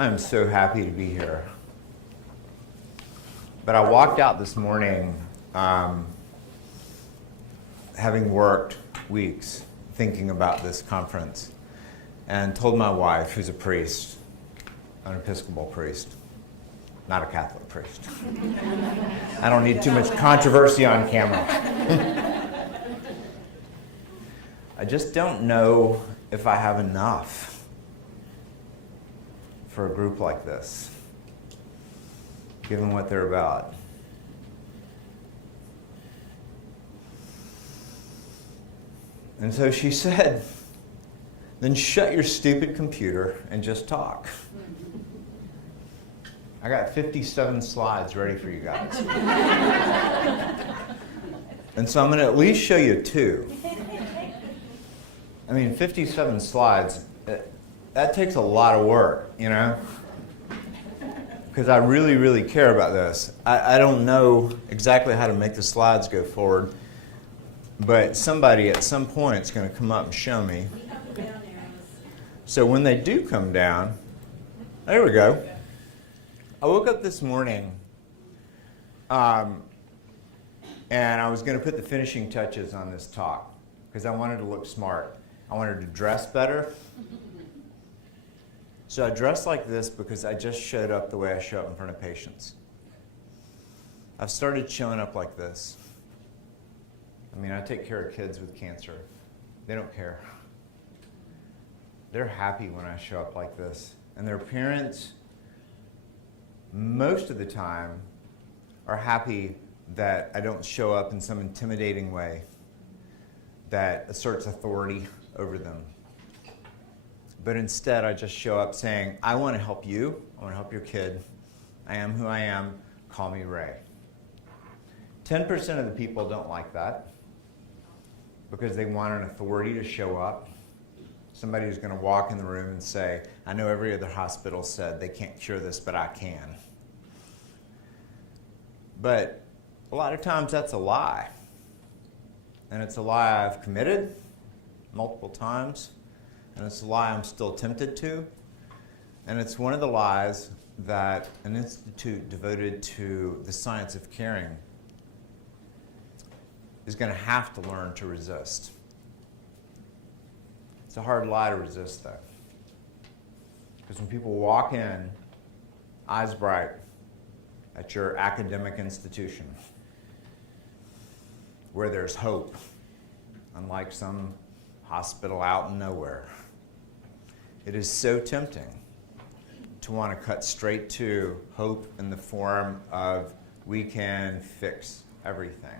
I am so happy to be here. But I walked out this morning having worked weeks thinking about this conference and told my wife, who's a priest, an Episcopal priest, not a Catholic priest. I don't need too much controversy on camera. I just don't know if I have enough for a group like this, given what they're about. And so she said, then shut your stupid computer and just talk. I got 57 slides ready for you guys. And so I'm going to at least show you 2. I mean, 57 slides, that takes a lot of work, you know? Because I really, really care about this. I don't know exactly how to make the slides go forward, but somebody at some point is going to come up and show me. So when they do come down, there we go. I woke up this morning and I was going to put the finishing touches on this talk because I wanted to look smart. I wanted to dress better. So I dressed like this because I just showed up the way I show up in front of patients. I've started showing up like this. I mean, I take care of kids with cancer. They don't care. They're happy when I show up like this. And their parents, most of the time, are happy that I don't show up in some intimidating way that asserts authority over them. But instead, I just show up saying, I want to help you. I want to help your kid. I am who I am. Call me Ray. 10% of the people don't like that because they want an authority to show up. Somebody who's going to walk in the room and say, I know every other hospital said they can't cure this, but I can. But a lot of times that's a lie. And it's a lie I've committed multiple times. And it's a lie I'm still tempted to. And it's one of the lies that an institute devoted to the science of caring is going to have to learn to resist. It's a hard lie to resist, though. Because when people walk in, eyes bright, at your academic institution, where there's hope, unlike some hospital out in nowhere, it is so tempting to want to cut straight to hope in the form of we can fix everything.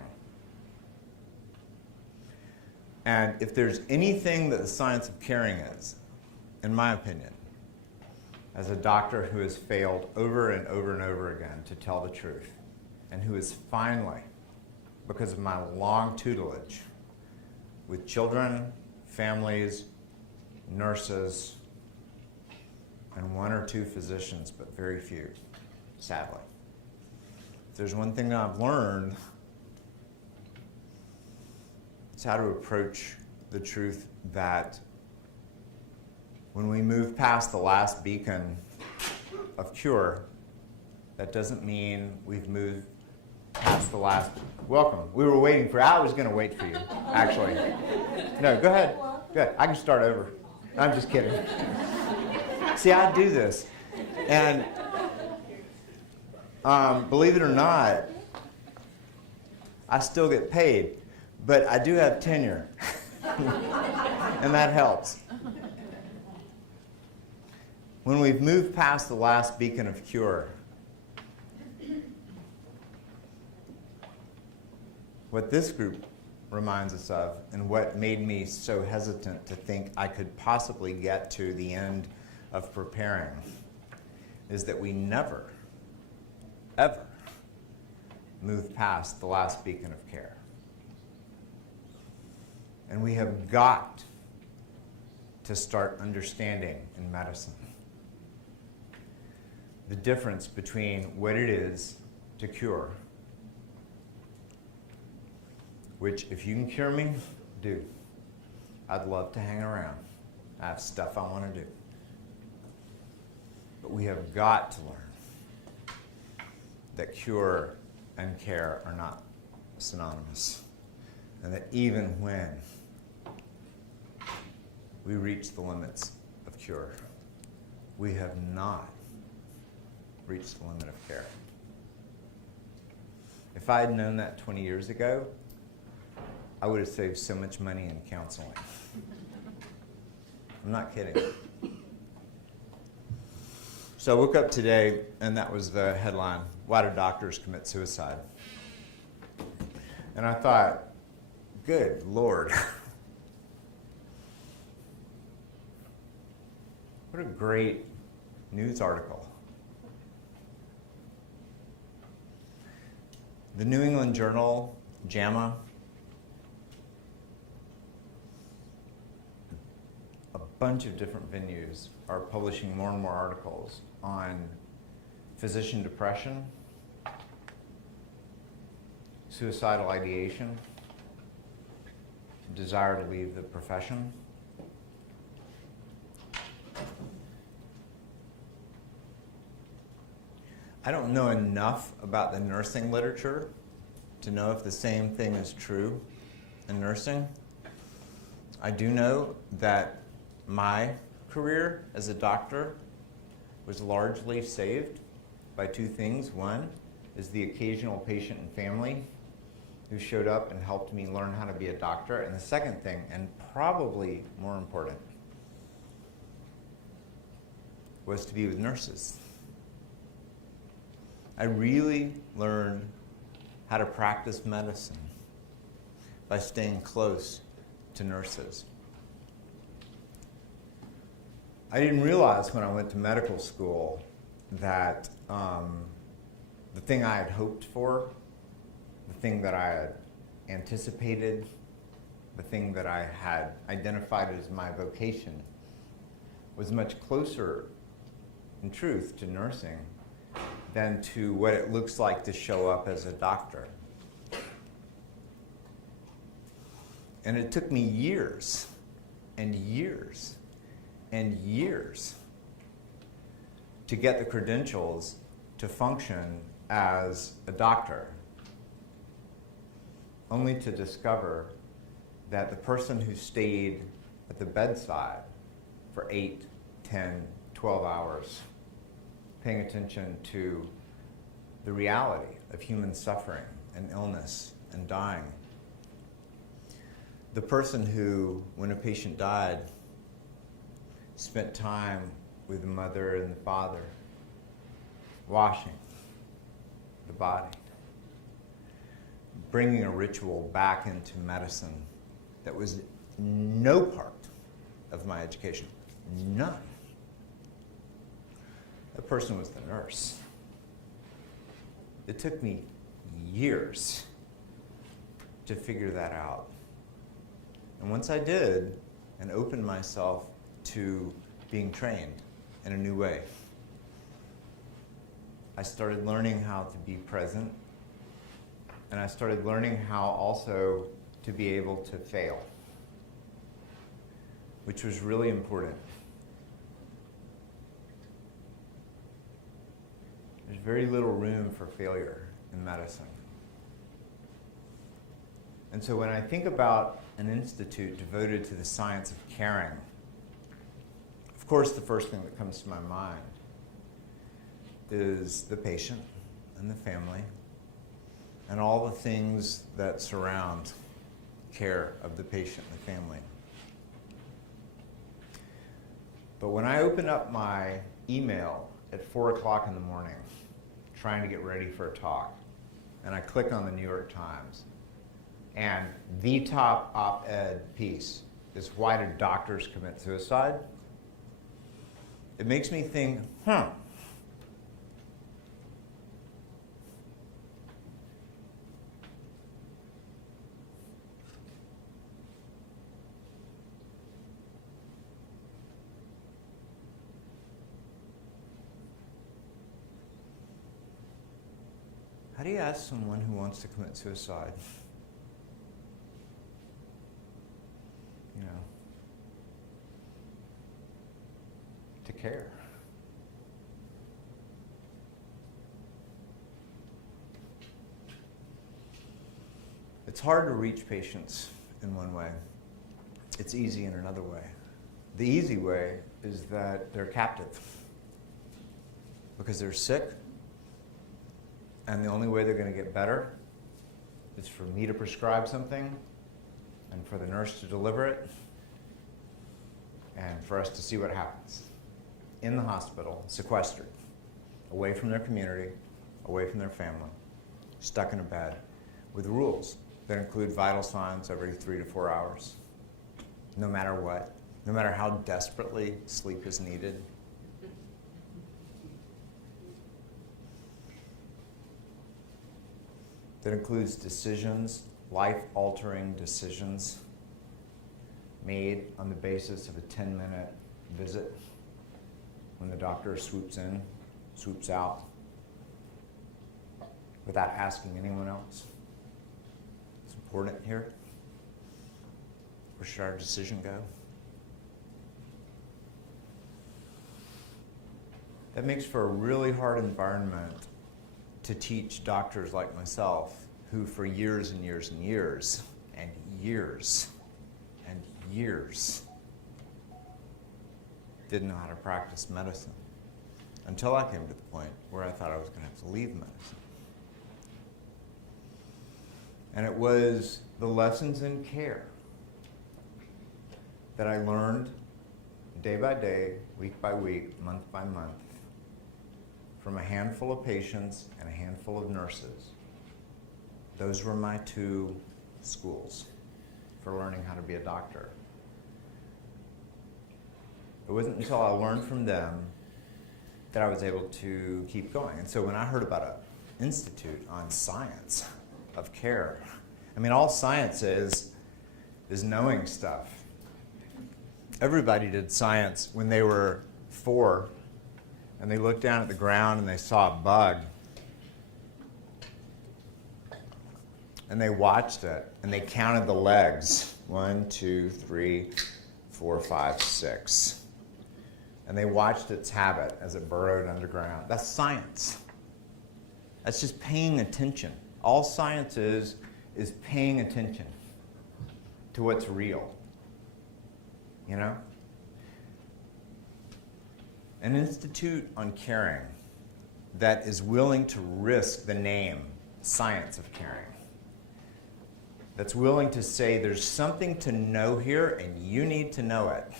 And if there's anything that the science of caring is, in my opinion, as a doctor who has failed over and over and over again to tell the truth, and who is finally, because of my long tutelage with children, families, nurses, and 1 or 2 physicians, but very few, sadly. If there's one thing that I've learned, it's how to approach the truth that when we move past the last beacon of cure, that doesn't mean we've moved past the last. Welcome. We were waiting for. I was going to wait for you, actually. No, go ahead. Go ahead. I can start over. I'm just kidding. See, I do this, and believe it or not, I still get paid, but I do have tenure, and that helps. When we've moved past the last beacon of cure, what this group reminds us of, and what made me so hesitant to think I could possibly get to the end of preparing, is that we never, ever move past the last beacon of care. And we have got to start understanding in medicine the difference between what it is to cure, which if you can cure me, do. I'd love to hang around. I have stuff I want to do. But But we have got to learn that cure and care are not synonymous, and that even when we reach the limits of cure, we have not reached the limit of care. If I had known that 20 years ago, I would have saved so much money in counseling. I'm not kidding. So I woke up today, and that was the headline, "Why Do Doctors Commit Suicide?" And I thought, good Lord. What a great news article. The New England Journal, JAMA, a bunch of different venues are publishing more and more articles on physician depression, suicidal ideation, desire to leave the profession. I don't know enough about the nursing literature to know if the same thing is true in nursing. I do know that my career as a doctor was largely saved by two things. One is the occasional patient and family who showed up and helped me learn how to be a doctor. And the second thing, and probably more important, was to be with nurses. I really learned how to practice medicine by staying close to nurses. I didn't realize when I went to medical school that the thing I had hoped for, the thing that I had anticipated, the thing that I had identified as my vocation, was much closer, in truth, to nursing than to what it looks like to show up as a doctor. And it took me years and years and years to get the credentials to function as a doctor, only to discover that the person who stayed at the bedside for 8, 10, 12 hours, paying attention to the reality of human suffering and illness and dying. The person who, when a patient died, spent time with the mother and the father, washing the body, bringing a ritual back into medicine that was no part of my education, none. The person was the nurse. It took me years to figure that out. And once I did, and opened myself to being trained in a new way, I started learning how to be present, and I started learning how also to be able to fail, which was really important. There's very little room for failure in medicine. And so when I think about an institute devoted to the science of caring, of course the first thing that comes to my mind is the patient and the family and all the things that surround care of the patient and the family. But when I open up my email at 4 o'clock in the morning, trying to get ready for a talk, and I click on the New York Times, and the top op-ed piece is "Why Do Doctors Commit Suicide?" It makes me think, how do you ask someone who wants to commit suicide, to care? It's hard to reach patients in one way. It's easy in another way. The easy way is that they're captive because they're sick, and the only way they're going to get better is for me to prescribe something and for the nurse to deliver it and for us to see what happens. In the hospital, sequestered, away from their community, away from their family, stuck in a bed with rules that include vital signs every 3 to 4 hours, no matter what, no matter how desperately sleep is needed. That includes decisions, life-altering decisions made on the basis of a 10-minute visit when the doctor swoops in, swoops out, without asking anyone else. It's important here. Where should our decision go? That makes for a really hard environment to teach doctors like myself who for years and years and years and years and years didn't know how to practice medicine until I came to the point where I thought I was going to have to leave medicine. And it was the lessons in care that I learned day by day, week by week, month by month, from a handful of patients and a handful of nurses. Those were my 2 schools for learning how to be a doctor. It wasn't until I learned from them that I was able to keep going. And so when I heard about an institute on science of care, I mean, all science is knowing stuff. Everybody did science when they were 4 and they looked down at the ground and they saw a bug. And they watched it and they counted the legs. 1, 2, 3, 4, 5, 6. And they watched its habit as it burrowed underground. That's science. That's just paying attention. All science is paying attention to what's real. You know? An institute on caring that is willing to risk the name science of caring, that's willing to say there's something to know here and you need to know it,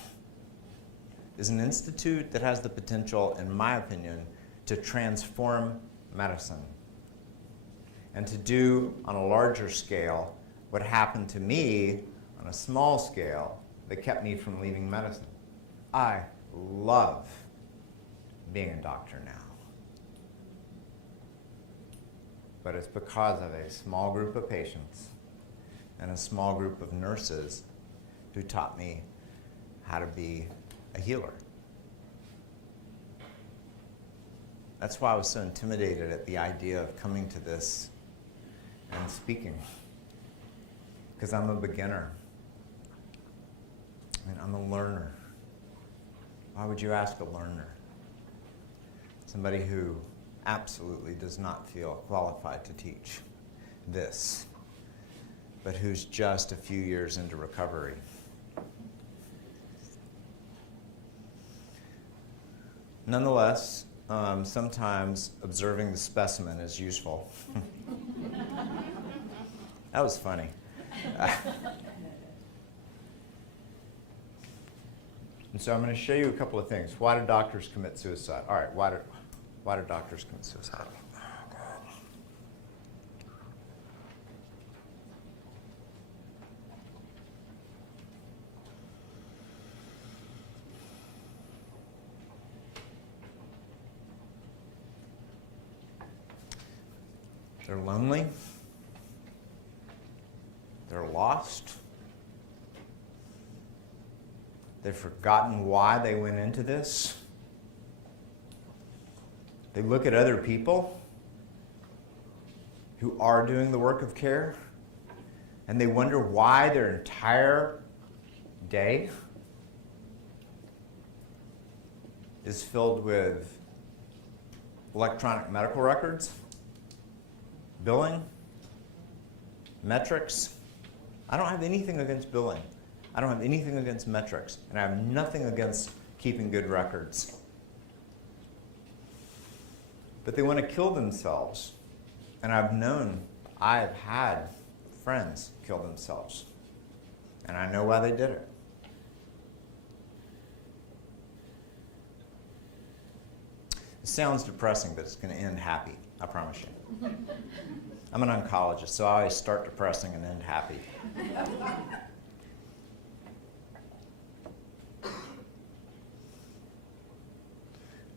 is an institute that has the potential, in my opinion, to transform medicine and to do on a larger scale what happened to me on a small scale that kept me from leaving medicine. I love being a doctor now. But it's because of a small group of patients and a small group of nurses who taught me how to be a healer. That's why I was so intimidated at the idea of coming to this and speaking. Because I'm a beginner. I mean, I'm a learner. Why would you ask a learner? Somebody who absolutely does not feel qualified to teach this, but who's just a few years into recovery. Nonetheless, sometimes observing the specimen is useful. That was funny. And so I'm going to show you a couple of things. Why do doctors commit suicide? All right, why do doctors commit suicide? They're lonely. They're lost. They've forgotten why they went into this. They look at other people who are doing the work of care, and they wonder why their entire day is filled with electronic medical records, billing, Metrics, I don't have anything against billing. I don't have anything against metrics, and I have nothing against keeping good records. But they want to kill themselves. And I've had friends kill themselves. And I know why they did it. It sounds depressing, but it's going to end happy, I promise you. I'm an oncologist, so I always start depressing and end happy.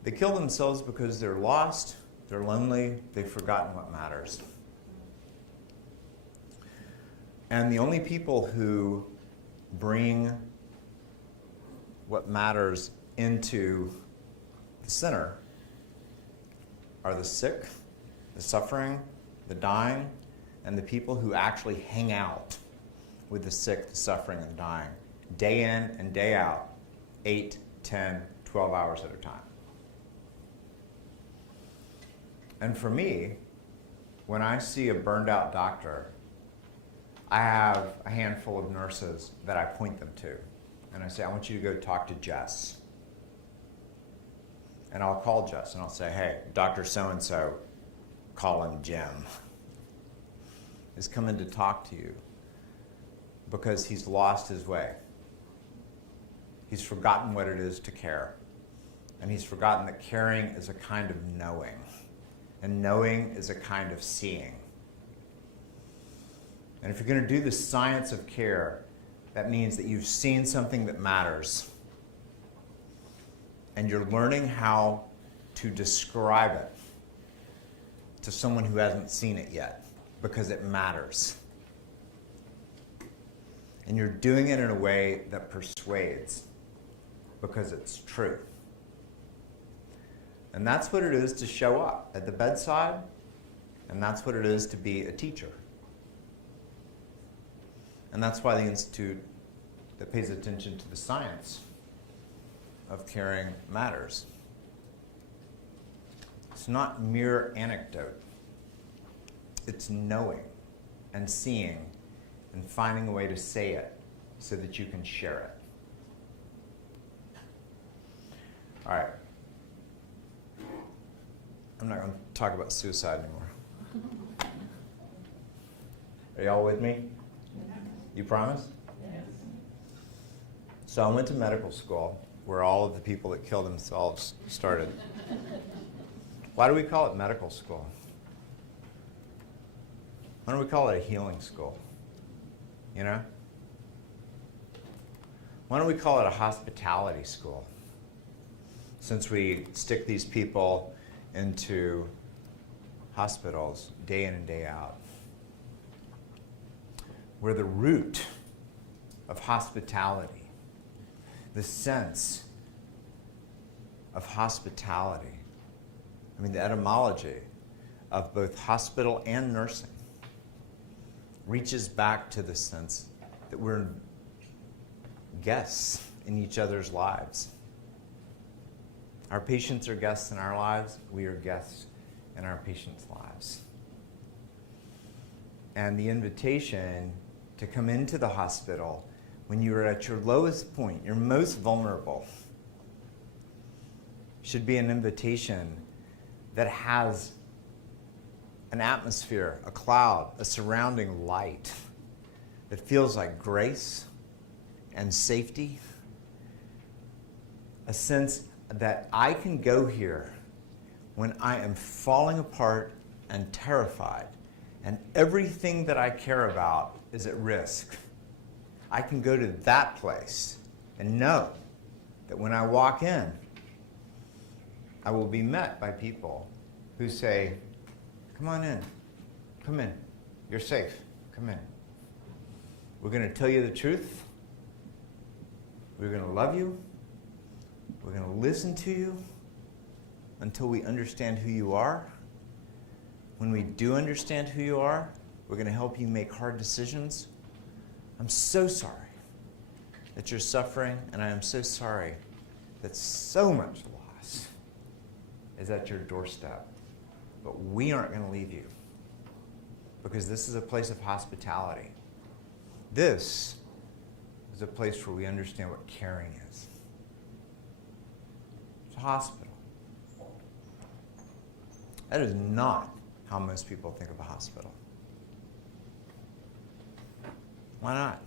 They kill themselves because they're lost, they're lonely, they've forgotten what matters. And the only people who bring what matters into the center are the sick, the suffering, the dying, and the people who actually hang out with the sick, the suffering, and the dying, day in and day out, 8, 10, 12 hours at a time. And for me, when I see a burned out doctor, I have a handful of nurses that I point them to. And I say, I want you to go talk to Jess. And I'll call Jess and I'll say, hey, Dr. So-and-so, call him Jim, is coming to talk to you because he's lost his way. He's forgotten what it is to care. And he's forgotten that caring is a kind of knowing. And knowing is a kind of seeing. And if you're going to do the science of care, that means that you've seen something that matters. And you're learning how to describe it to someone who hasn't seen it yet, because it matters. And you're doing it in a way that persuades, because it's true. And that's what it is to show up at the bedside, and that's what it is to be a teacher. And that's why the institute that pays attention to the science of caring matters. It's not mere anecdote. It's knowing and seeing and finding a way to say it so that you can share it. All right. I'm not going to talk about suicide anymore. Are y'all with me? You promise? Yes. So I went to medical school where all of the people that killed themselves started. Why do we call it medical school? Why don't we call it a healing school? You know? Why don't we call it a hospitality school? Since we stick these people into hospitals day in and day out. We're the root of hospitality, the sense of hospitality. I mean, the etymology of both hospital and nursing reaches back to the sense that we're guests in each other's lives. Our patients are guests in our lives. We are guests in our patients' lives. And the invitation to come into the hospital when you're at your lowest point, you're most vulnerable, should be an invitation that has an atmosphere, a cloud, a surrounding light that feels like grace and safety, a sense that I can go here when I am falling apart and terrified and everything that I care about is at risk. I can go to that place and know that when I walk in, I will be met by people who say, come on in, come in, you're safe, come in. We're going to tell you the truth. We're going to love you. We're going to listen to you until we understand who you are. When we do understand who you are, we're going to help you make hard decisions. I'm so sorry that you're suffering, and I am so sorry that so much loss is at your doorstep. But we aren't going to leave you. because this is a place of hospitality. This is a place where we understand what caring is. It's a hospital. That is not how most people think of a hospital. Why not?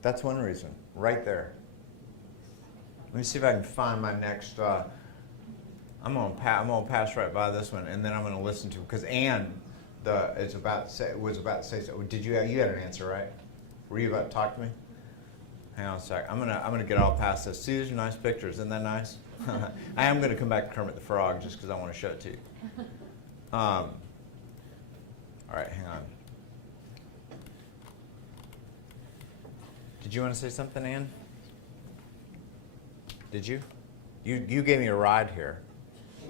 That's one reason, right there. Let me see if I can find my next. I'm gonna pass right by this one, and then I'm gonna listen to, because Anne was about to say so. Did you had an answer, right? Were you about to talk to me? Hang on a sec. I'm gonna get all past this. See, these are nice pictures. Isn't that nice? I am gonna come back to Kermit the Frog just because I want to show it to you. All right, hang on. Did you want to say something, Anne? Did you? You gave me a ride here.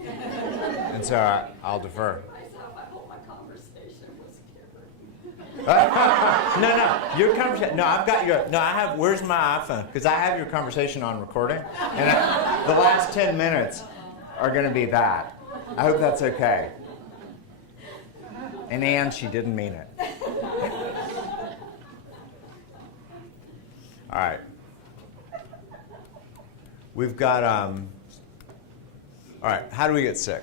And so I'll defer. I hope my conversation was clear. No, your conversation. No, I've got your. No, I have. Where's my iPhone? Because I have your conversation on recording, and the last 10 minutes are going to be that. I hope that's okay. And Anne, she didn't mean it. All right. We've got. All right. How do we get sick?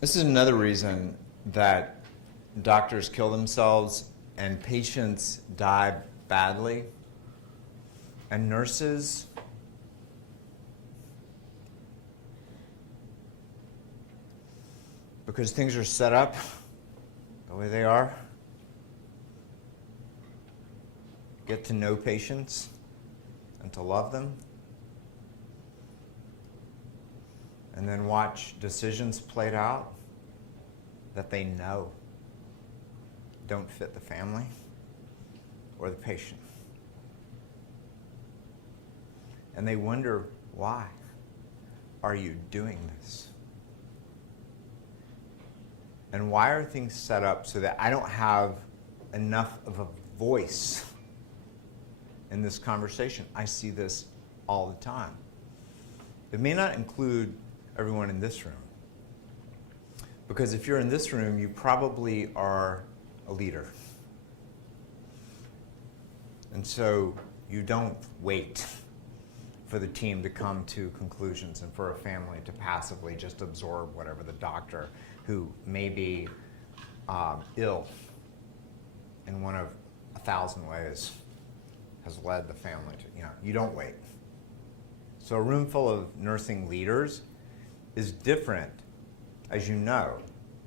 This is another reason that doctors kill themselves and patients die badly, and nurses because things are set up the way they are. Get to know patients and to love them, and then watch decisions played out that they know don't fit the family or the patient. And they wonder, why are you doing this? And why are things set up so that I don't have enough of a voice in this conversation? I see this all the time. It may not include everyone in this room, because if you're in this room, you probably are a leader. And so you don't wait for the team to come to conclusions and for a family to passively just absorb whatever the doctor, who may be ill in one of 1,000 ways, has led the family to. You don't wait. So a room full of nursing leaders is different, as you know.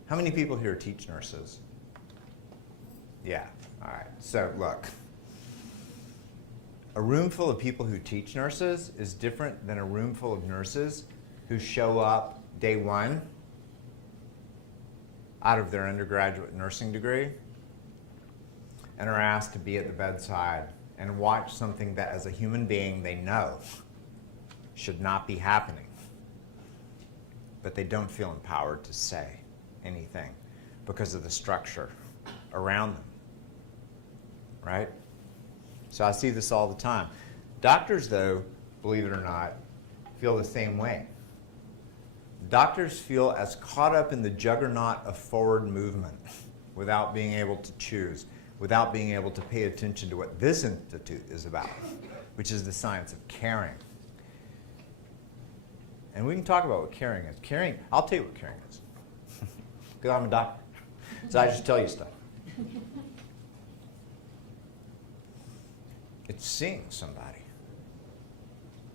How many people here teach nurses? Yeah, all right. So look, a room full of people who teach nurses is different than a room full of nurses who show up day one out of their undergraduate nursing degree and are asked to be at the bedside and watch something that, as a human being, they know should not be happening. But they don't feel empowered to say anything because of the structure around them, right? So I see this all the time. Doctors, though, believe it or not, feel the same way. Doctors feel as caught up in the juggernaut of forward movement without being able to choose, without being able to pay attention to what this institute is about, which is the science of caring. And we can talk about what caring is. Caring, I'll tell you what caring is. Because I'm a doctor. So I just tell you stuff. It's seeing somebody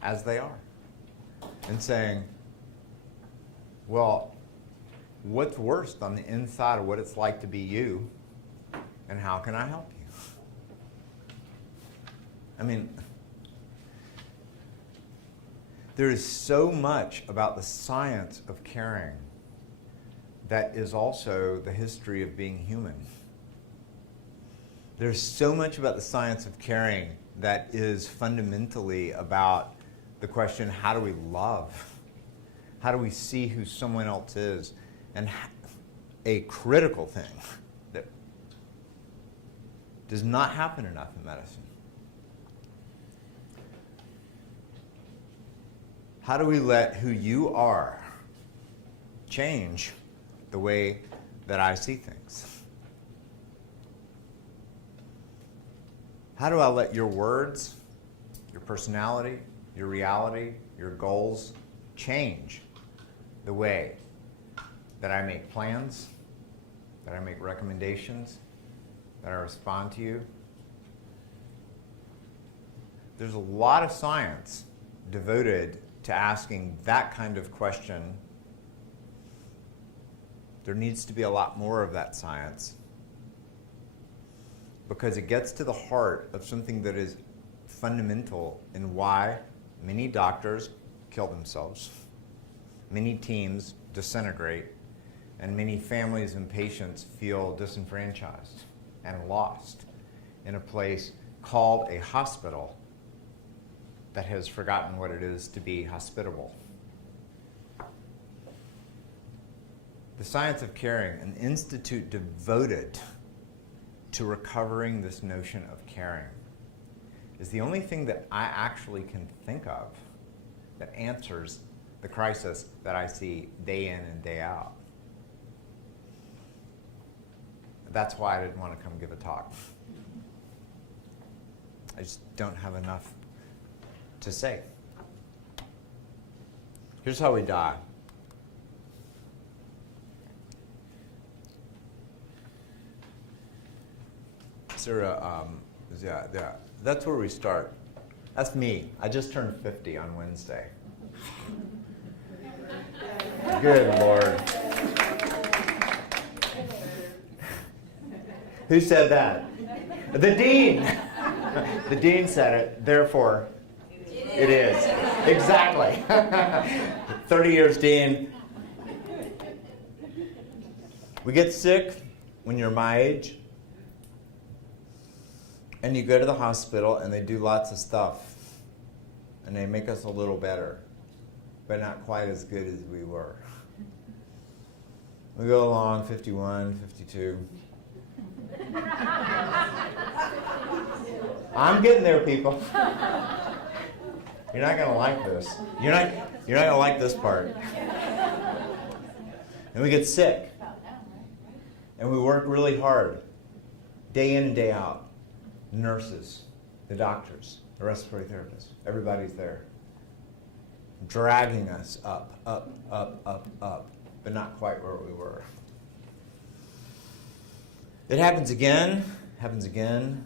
as they are and saying, well, what's worst on the inside of what it's like to be you, and how can I help you? I mean, there is so much about the science of caring that is also the history of being human. There's so much about the science of caring that is fundamentally about the question, how do we love? How do we see who someone else is? And a critical thing that does not happen enough in medicine How do we let who you are change the way that I see things? How do I let your words, your personality, your reality, your goals change the way that I make plans, that I make recommendations, that I respond to you? There's a lot of science devoted to asking that kind of question. There needs to be a lot more of that science because it gets to the heart of something that is fundamental in why many doctors kill themselves, many teams disintegrate, and many families and patients feel disenfranchised and lost in a place called a hospital that has forgotten what it is to be hospitable. The Science of Caring, an institute devoted to recovering this notion of caring, is the only thing that I actually can think of that answers the crisis that I see day in and day out. That's why I didn't want to come give a talk. I just don't have enough to say. Here's how we die. Sarah, yeah, that's where we start. That's me. I just turned 50 on Wednesday. Good Lord. Who said that? The dean. The dean said it, therefore it is. Exactly. 30 years, dean. We get sick when you're my age, and you go to the hospital and they do lots of stuff, and they make us a little better, but not quite as good as we were. We go along 51, 52. I'm getting there, people. You're not going to like this. You're not going to like this part. And we get sick. And we work really hard, day in and day out. The nurses, the doctors, the respiratory therapists, everybody's there. Dragging us up, but not quite where we were. It happens again, it happens again.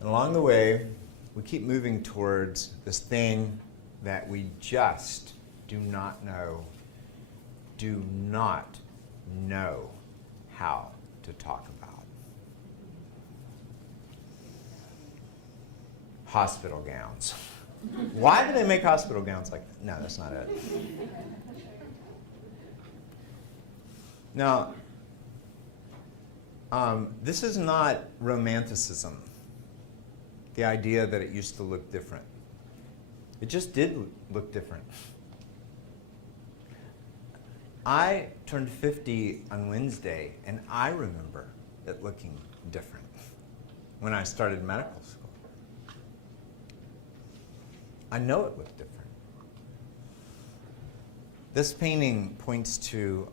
And along the way, we keep moving towards this thing that we just do not know how to talk about. Hospital gowns. Why do they make hospital gowns like that? No, that's not it. Now, this is not romanticism, the idea that it used to look different. It just did look different. I turned 50 on Wednesday, and I remember it looking different when I started medical school. I know it looked different. This painting points to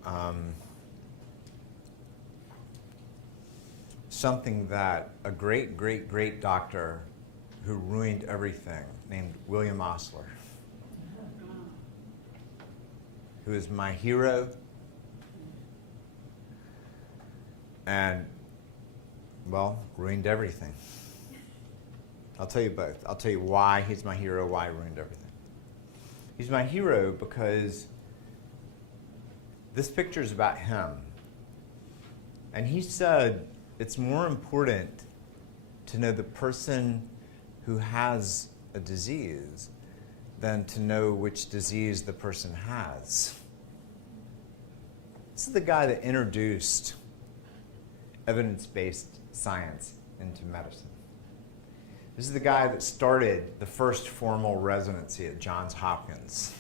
something that a great doctor who ruined everything named William Osler, who is my hero and, well, ruined everything. I'll tell you both. I'll tell you why he's my hero, why he ruined everything. He's my hero because this picture is about him. And he said it's more important to know the person who has a disease than to know which disease the person has. This is the guy that introduced evidence-based science into medicine. This is the guy that started the first formal residency at Johns Hopkins.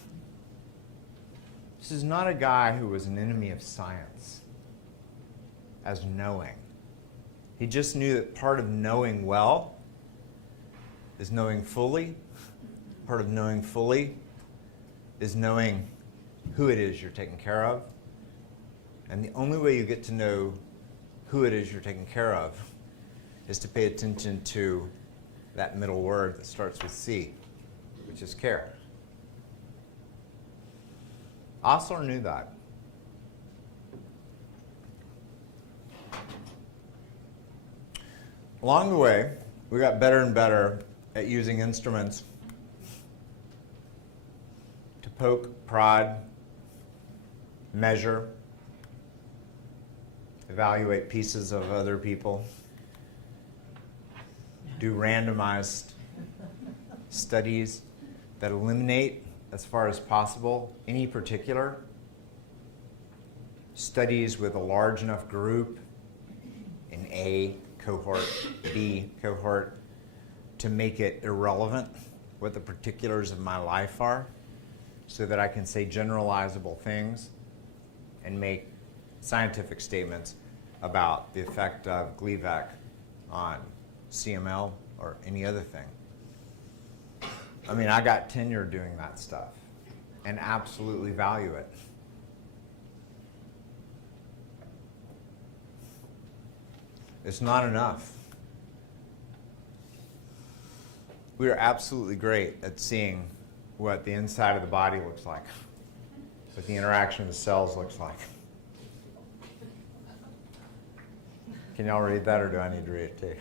This is not a guy who was an enemy of science as knowing. He just knew that part of knowing well is knowing fully. part of knowing fully is knowing who it is you're taking care of. And the only way you get to know who it is you're taking care of is to pay attention to that middle word that starts with C, which is care. Osler knew that. Along the way, we got better and better at using instruments to poke, prod, measure, evaluate pieces of other people, do randomized studies that eliminate, as far as possible, any particular, studies with a large enough group in A cohort, B cohort, to make it irrelevant what the particulars of my life are, so that I can say generalizable things and make scientific statements about the effect of Gleevec on CML or any other thing. I mean, I got tenure doing that stuff and absolutely value it. It's not enough. We are absolutely great at seeing what the inside of the body looks like, what the interaction of the cells looks like. Can y'all read that, or do I need to read it too?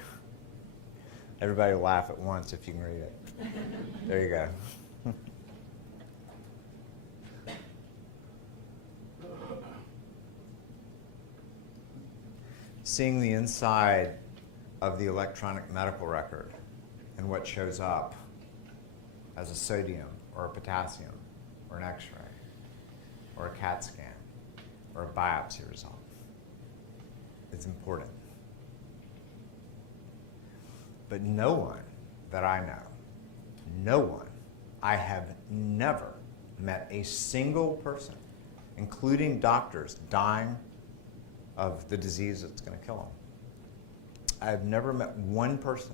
Everybody laugh at once if you can read it. There you go. Seeing the inside of the electronic medical record and what shows up as a sodium or a potassium or an x-ray or a CAT scan or a biopsy result is important. But no one that I know, I have never met a single person, including doctors, dying of the disease that's going to kill them. I have never met one person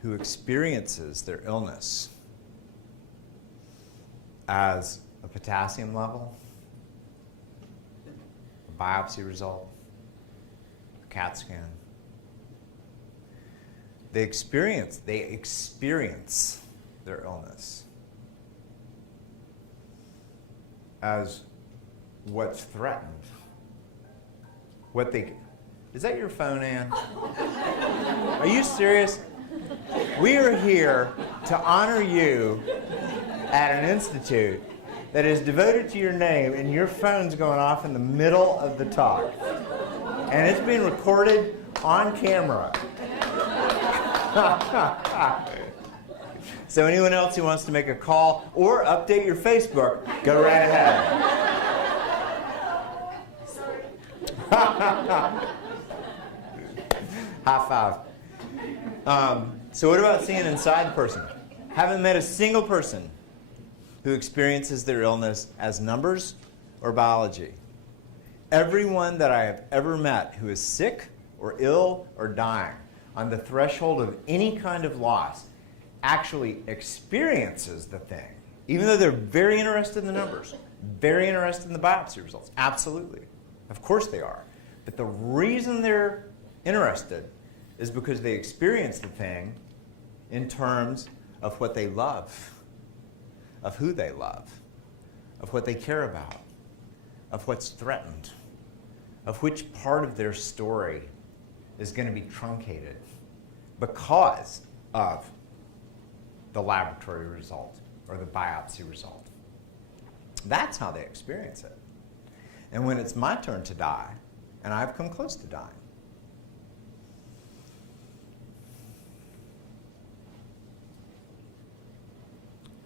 who experiences their illness as a potassium level, a biopsy result, a CAT scan. They experience their illness as what's threatened. Is that your phone, Ann? Are you serious? We are here to honor you at an institute that is devoted to your name, and your phone's going off in the middle of the talk. And it's being recorded on camera. So anyone else who wants to make a call or update your Facebook, go right ahead. High five. So what about seeing inside the person? Haven't met a single person who experiences their illness as numbers or biology. Everyone that I have ever met who is sick or ill or dying on the threshold of any kind of loss actually experiences the thing, even though they're very interested in the numbers, very interested in the biopsy results. Absolutely. Of course they are. But the reason they're interested is because they experience the thing in terms of what they love, of who they love, of what they care about, of what's threatened, of which part of their story is going to be truncated because of the laboratory result or the biopsy result. That's how they experience it. And when it's my turn to die, and I've come close to dying,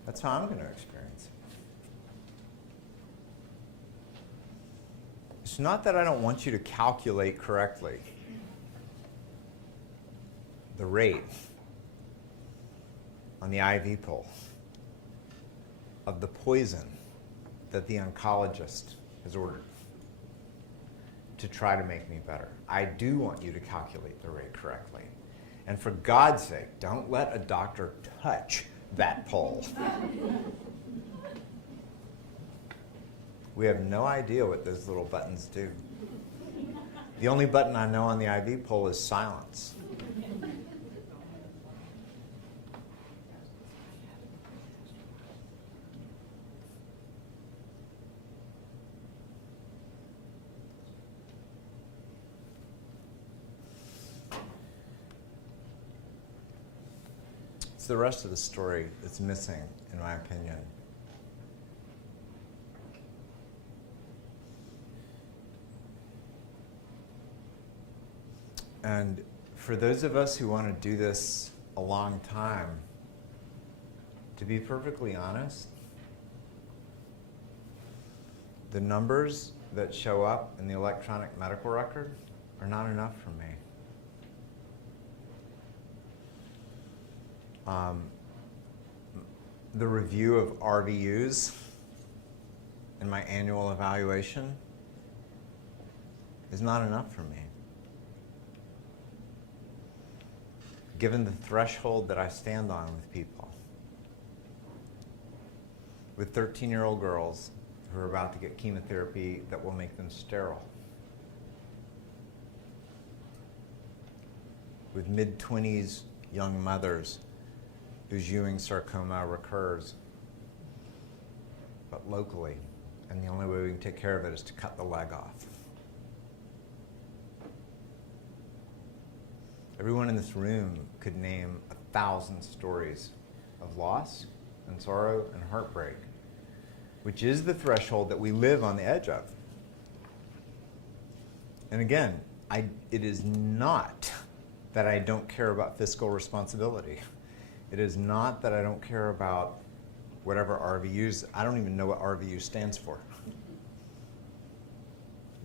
that's how I'm going to experience it. It's not that I don't want you to calculate correctly the rate on the IV pole of the poison that the oncologist has ordered to try to make me better. I do want you to calculate the rate correctly. And for God's sake, don't let a doctor touch that poll. We have no idea what those little buttons do. The only button I know on the IV pole is silence. It's the rest of the story that's missing, in my opinion. And for those of us who want to do this a long time, to be perfectly honest, the numbers that show up in the electronic medical record are not enough for me. The review of RVUs in my annual evaluation is not enough for me. Given the threshold that I stand on with people, with 13-year-old girls who are about to get chemotherapy that will make them sterile, with mid-20s young mothers whose Ewing sarcoma recurs, but locally, and the only way we can take care of it is to cut the leg off. Everyone in this room could name 1,000 stories of loss and sorrow and heartbreak, which is the threshold that we live on the edge of. And again, it is not that I don't care about fiscal responsibility. It is not that I don't care about whatever RVUs. I don't even know what RVU stands for.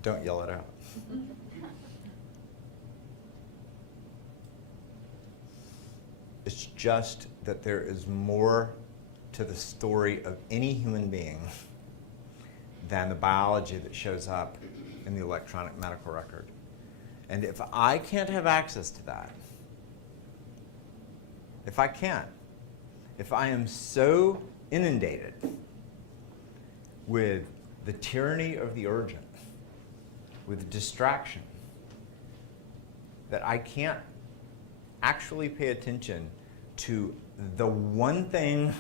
Don't yell it out. It's just that there is more to the story of any human being than the biology that shows up in the electronic medical record. And if I can't have access to that, if I am so inundated with the tyranny of the urgent, with distraction, that I can't actually pay attention to the one thing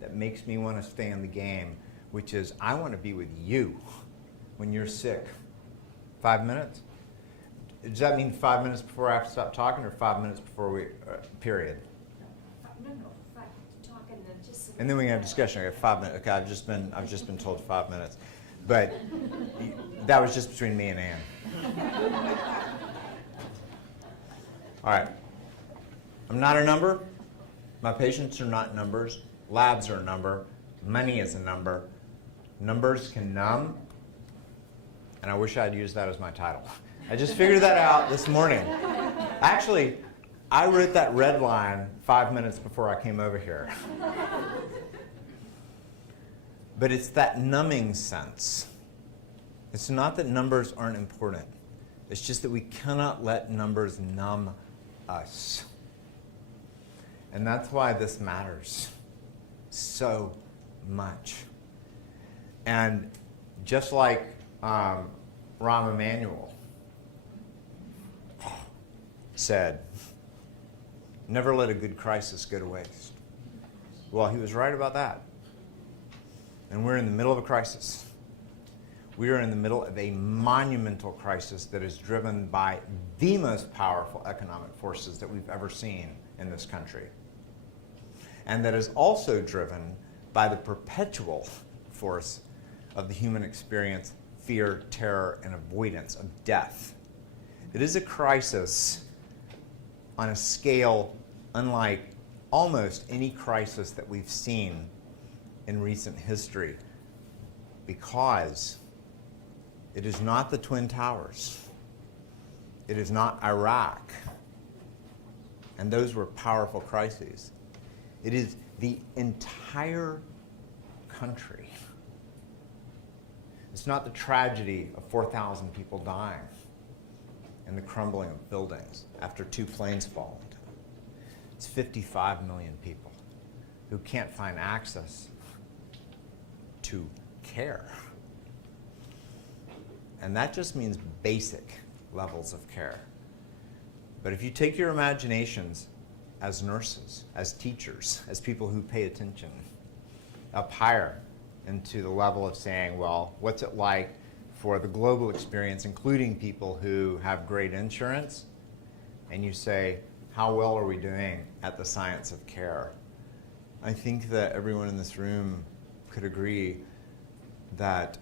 that makes me want to stay in the game, which is I want to be with you when you're sick. 5 minutes? Does that mean 5 minutes before I have to stop talking, or 5 minutes before we, period? No, 5 talking and just. And then we can have discussion. Okay, 5 minutes. Okay, I've just been told 5 minutes, but that was just between me and Ann. All right. I'm not a number. My patients are not numbers. Labs are a number. Money is a number. Numbers can numb. And I wish I'd used that as my title. I just figured that out this morning. Actually, I wrote that red line 5 minutes before I came over here. But it's that numbing sense. It's not that numbers aren't important. It's just that we cannot let numbers numb us. And that's why this matters so much. And just like Rahm Emanuel said, never let a good crisis go to waste. Well, he was right about that. And we're in the middle of a crisis. We are in the middle of a monumental crisis that is driven by the most powerful economic forces that we've ever seen in this country. And that is also driven by the perpetual force of the human experience, fear, terror, and avoidance of death. It is a crisis on a scale unlike almost any crisis that we've seen in recent history, because it is not the Twin Towers. It is not Iraq. And those were powerful crises. It is the entire country. It's not the tragedy of 4,000 people dying and the crumbling of buildings after 2 planes fall. It's 55 million people who can't find access to care. And that just means basic levels of care. But if you take your imaginations as nurses, as teachers, as people who pay attention, up higher into the level of saying, well, what's it like for the global experience, including people who have great insurance, and you say, how well are we doing at the science of care? I think that everyone in this room could agree that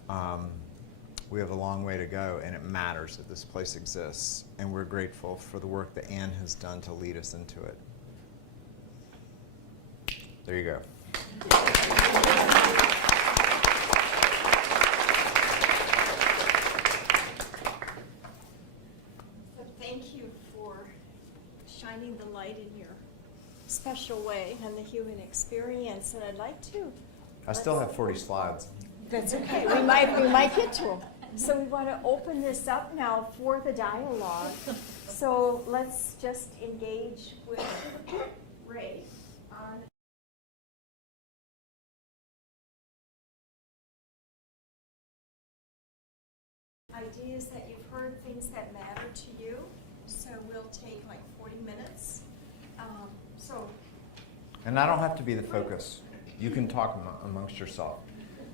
we have a long way to go, and it matters that this place exists, and we're grateful for the work that Anne has done to lead us into it. There you go. So thank you for shining the light in your special way on the human experience, and I'd like to. I still have 40 slides. That's okay. We might get to them. So we want to open this up now for the dialogue. So let's just engage with Ray on ideas that you've heard, things that matter to you. So we'll take like 40 minutes. And I don't have to be the focus. You can talk amongst yourself.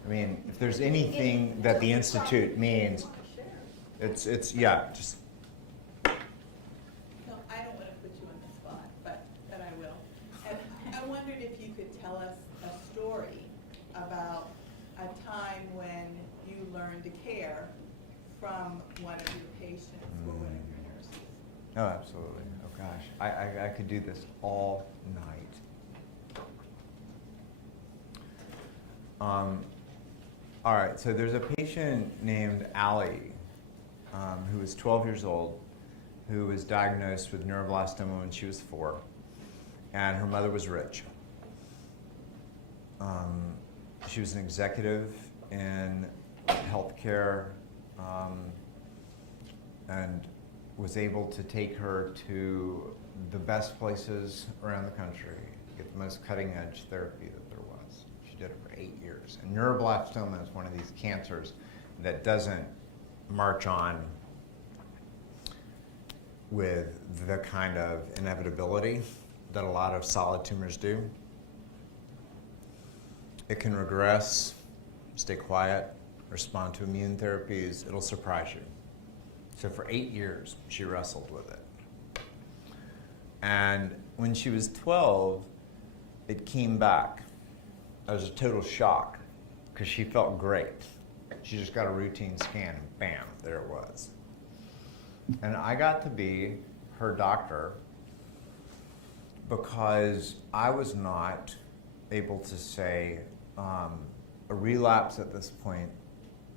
I mean, if there's anything that the Institute means, it's yeah, just. No, I don't want to put you on the spot, but I will. And I wondered if you could tell us a story about a time when you learned to care from one of your patients or one of your nurses. Oh, absolutely. Oh gosh, I could do this all night. All right, so there's a patient named Allie who was 12 years old, who was diagnosed with neuroblastoma when she was 4, and her mother was rich. She was an executive in healthcare and was able to take her to the best places around the country, get the most cutting-edge therapy that there was. She did it for 8 years. And neuroblastoma is one of these cancers that doesn't march on with the kind of inevitability that a lot of solid tumors do. It can regress, stay quiet, respond to immune therapies. It'll surprise you. So for 8 years, she wrestled with it. And when she was 12, it came back. It was a total shock because she felt great. She just got a routine scan and bam, there it was. And I got to be her doctor because I was not able to say a relapse at this point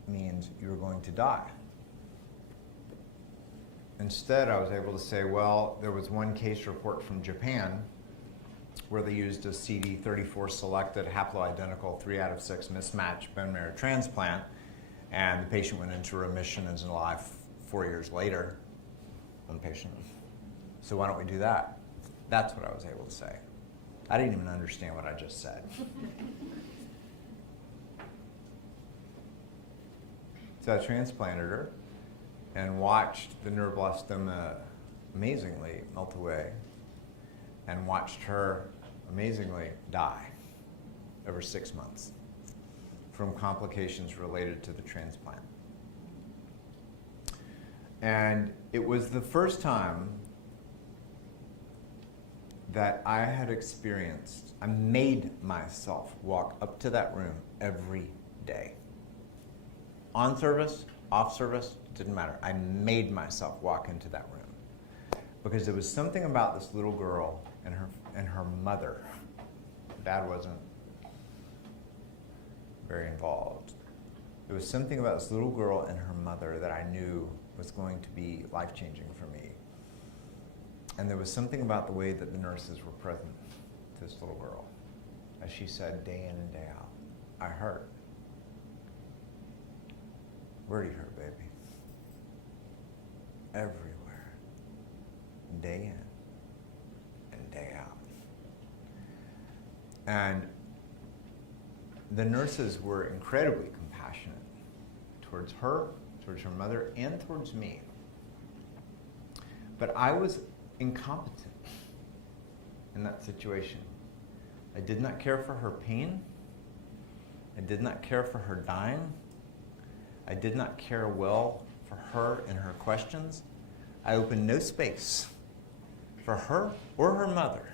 means you're going to die. Instead, I was able to say, well, there was one case report from Japan where they used a CD34 selected haploidentical 3 out of 6 mismatch bone marrow transplant, and the patient went into remission and is alive 4 years later. One patient. So why don't we do that? That's what I was able to say. I didn't even understand what I just said. So I transplanted her and watched the neuroblastoma amazingly melt away and watched her amazingly die over 6 months from complications related to the transplant. And it was the first time that I had experienced, I made myself walk up to that room every day. On service, off service, didn't matter. I made myself walk into that room because there was something about this little girl and her mother. Dad wasn't very involved. There was something about this little girl and her mother that I knew was going to be life-changing for me. And there was something about the way that the nurses were present to this little girl. As she said day in and day out, I hurt. Where do you hurt, baby? Everywhere. Day in and day out. And the nurses were incredibly compassionate towards her, towards her mother, and towards me. But I was incompetent in that situation. I did not care for her pain. I did not care for her dying. I did not care well for her and her questions. I opened no space for her or her mother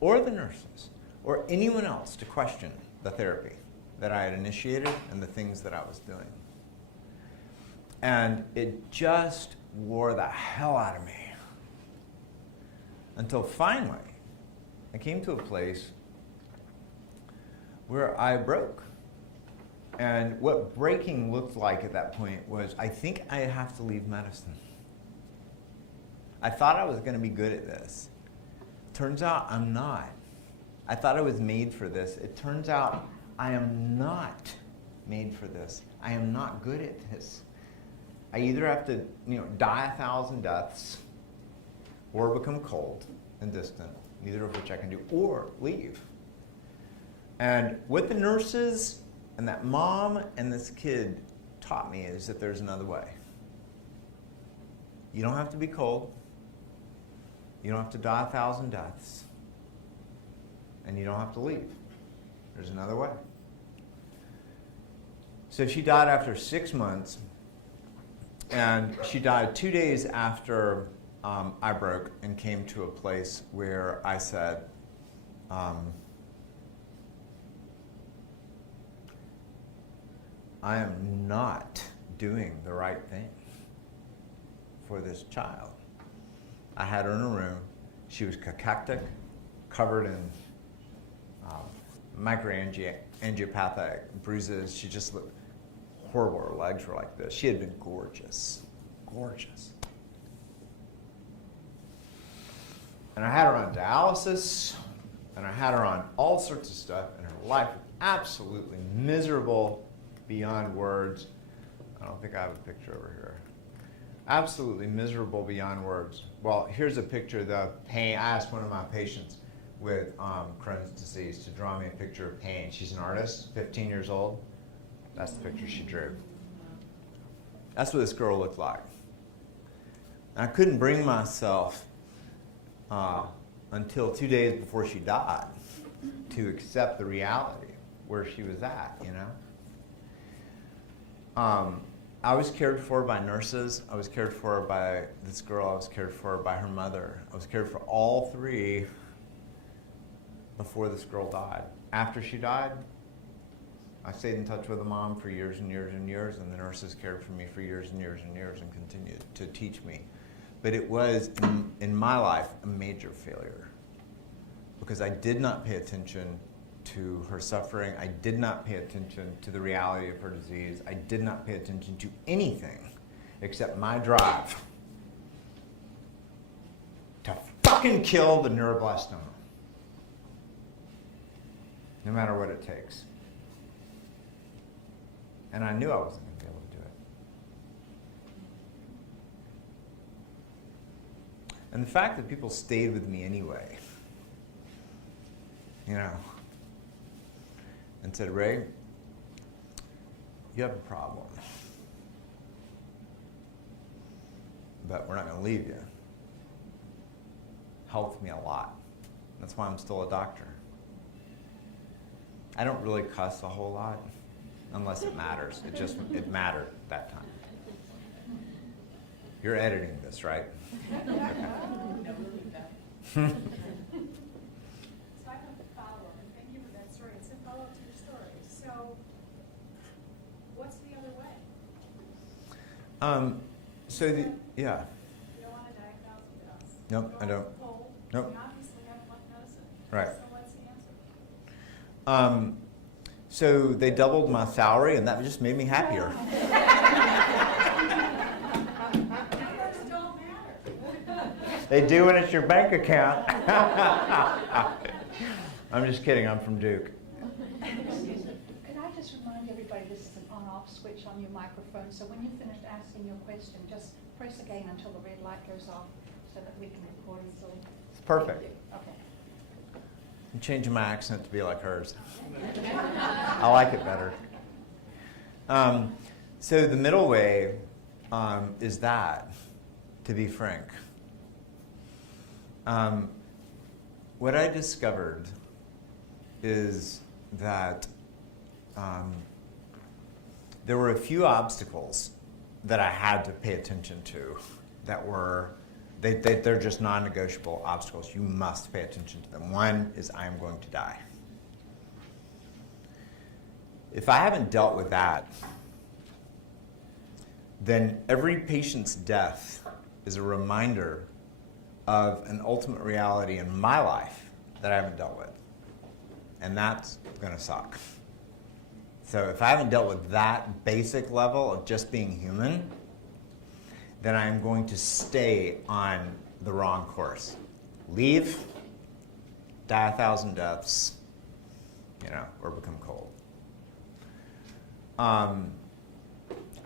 or the nurses or anyone else to question the therapy that I had initiated and the things that I was doing. And it just wore the hell out of me. Until finally, I came to a place where I broke. And what breaking looked like at that point was, I think I have to leave medicine. I thought I was going to be good at this. Turns out I'm not. I thought I was made for this. It turns out I am not made for this. I am not good at this. I either have to, die 1,000 deaths or become cold and distant, neither of which I can do, or leave. And what the nurses and that mom and this kid taught me is that there's another way. You don't have to be cold. You don't have to die 1,000 deaths. And you don't have to leave. There's another way. So she died after 6 months. And she died 2 days after I broke and came to a place where I said, I am not doing the right thing for this child. I had her in a room. She was cachectic, covered in microangiopathic bruises. She just looked horrible. Her legs were like this. She had been gorgeous, gorgeous. And I had her on dialysis, and I had her on all sorts of stuff, and her life was absolutely miserable beyond words. I don't think I have a picture over here. Absolutely miserable beyond words. Well, here's a picture of the pain. I asked one of my patients with Crohn's disease to draw me a picture of pain. She's an artist, 15 years old. That's the picture she drew. That's what this girl looked like. And I couldn't bring myself until 2 days before she died to accept the reality where she was at, I was cared for by nurses. I was cared for by this girl. I was cared for by her mother. I was cared for all three before this girl died. After she died, I stayed in touch with the mom for years and years and years, and the nurses cared for me for years and years and years and continued to teach me. But it was, in my life, a major failure because I did not pay attention to her suffering. I did not pay attention to the reality of her disease. I did not pay attention to anything except my drive to fucking kill the neuroblastoma, no matter what it takes. And I knew I wasn't going to be able to do it. And the fact that people stayed with me anyway, and said, Ray, you have a problem, but we're not going to leave you, helped me a lot. That's why I'm still a doctor. I don't really cuss a whole lot, unless it matters. It mattered that time. You're editing this, right? Okay. So I have a follow-up, and thank you for that story. It's a follow-up to your story. So, what's the other way? Yeah. You don't want to die 1,000 deaths. Nope, I don't. Cold. Nope. You obviously have enough medicine. Right. So what's the answer? So they doubled my salary, and that just made me happier. Numbers don't matter. They do when it's your bank account. I'm just kidding. I'm from Duke. Excuse me. Could I just remind everybody this is an on-off switch on your microphone, so when you're finished asking your question, just press again until the red light goes off so that we can record it. So It's perfect. Okay. I'm changing my accent to be like hers. I like it better. So the middle way is that, to be frank. What I discovered is that there were a few obstacles that I had to pay attention to that were, they're just non-negotiable obstacles. You must pay attention to them. One is I am going to die. If I haven't dealt with that, then every patient's death is a reminder of an ultimate reality in my life that I haven't dealt with. And that's going to suck. So if I haven't dealt with that basic level of just being human, then I'm going to stay on the wrong course. Leave, die 1,000 deaths, or become cold.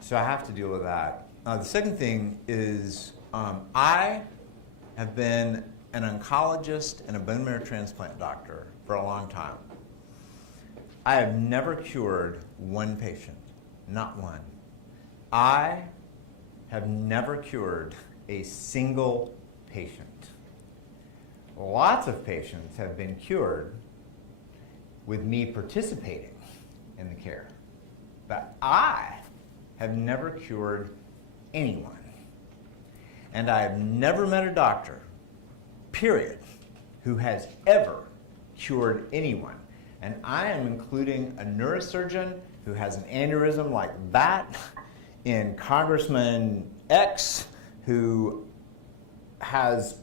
So I have to deal with that. The second thing is I have been an oncologist and a bone marrow transplant doctor for a long time. I have never cured one patient, not one. I have never cured a single patient. Lots of patients have been cured with me participating in the care, but I have never cured anyone. And I have never met a doctor, period, who has ever cured anyone. And I am including a neurosurgeon who has an aneurysm like that, in Congressman X, who has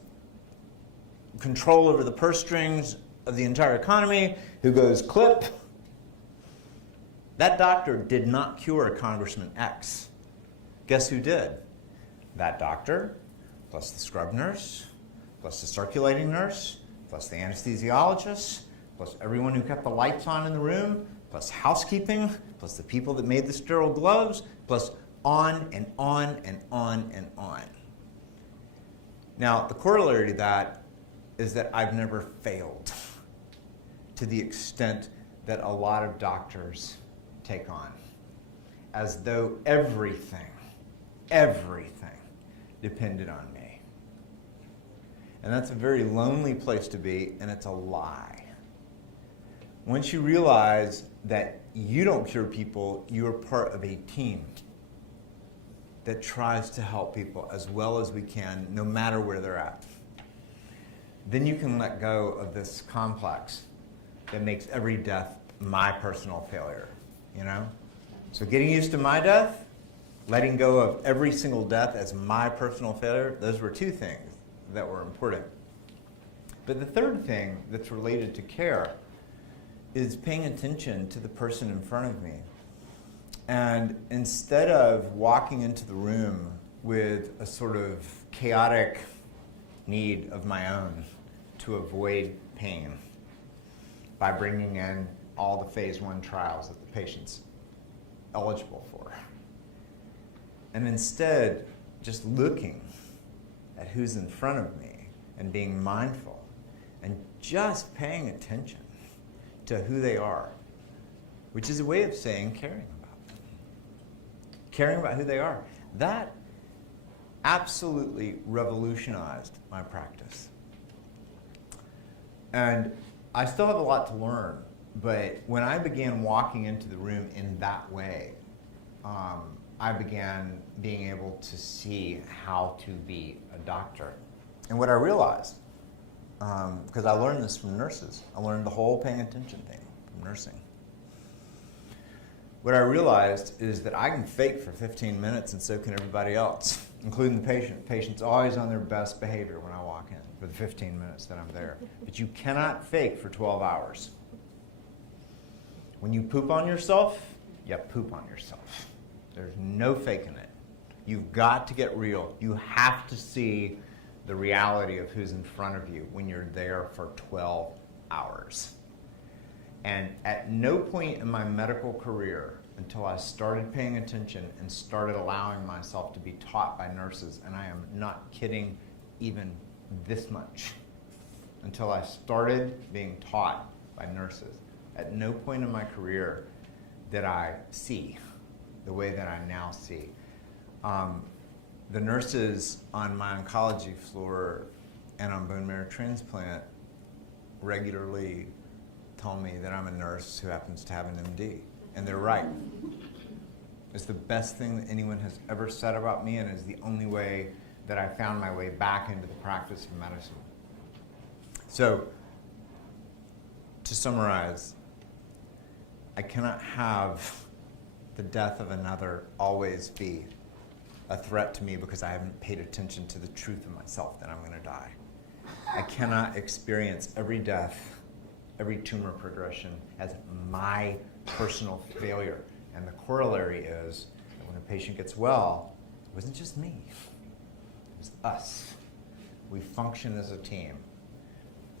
control over the purse strings of the entire economy, who goes clip. That doctor did not cure Congressman X. Guess who did? That doctor, plus the scrub nurse, plus the circulating nurse, plus the anesthesiologist, plus everyone who kept the lights on in the room, plus housekeeping, plus the people that made the sterile gloves, plus on and on and on and on. Now, the corollary to that is that I've never failed to the extent that a lot of doctors take on, as though everything depended on me. And that's a very lonely place to be, and it's a lie. Once you realize that you don't cure people, you are part of a team that tries to help people as well as we can, no matter where they're at. Then you can let go of this complex that makes every death my personal failure, So getting used to my death, letting go of every single death as my personal failure, those were two things that were important. But the third thing that's related to care is paying attention to the person in front of me. And instead of walking into the room with a sort of chaotic need of my own to avoid pain by bringing in all the phase 1 trials that the patient's eligible for, and instead just looking at who's in front of me and being mindful and just paying attention to who they are, which is a way of saying caring about them. Caring about who they are. That absolutely revolutionized my practice. And I still have a lot to learn, but when I began walking into the room in that way, I began being able to see how to be a doctor. And what I realized, because I learned this from nurses, I learned the whole paying attention thing from nursing. What I realized is that I can fake for 15 minutes and so can everybody else, including the patient. The patient's always on their best behavior when I walk in for the 15 minutes that I'm there. But you cannot fake for 12 hours. When you poop on yourself, you poop on yourself. There's no faking it. You've got to get real. You have to see the reality of who's in front of you when you're there for 12 hours. And at no point in my medical career until I started paying attention and started allowing myself to be taught by nurses, and I am not kidding even this much, until I started being taught by nurses. At no point in my career did I see the way that I now see. The nurses on my oncology floor and on bone marrow transplant regularly tell me that I'm a nurse who happens to have an MD. And they're right. It's the best thing that anyone has ever said about me, and is the only way that I found my way back into the practice of medicine. So, to summarize, I cannot have the death of another always be a threat to me because I haven't paid attention to the truth of myself that I'm going to die. I cannot experience every death, every tumor progression as my personal failure. And the corollary is that when a patient gets well, it wasn't just me, it was us. We function as a team.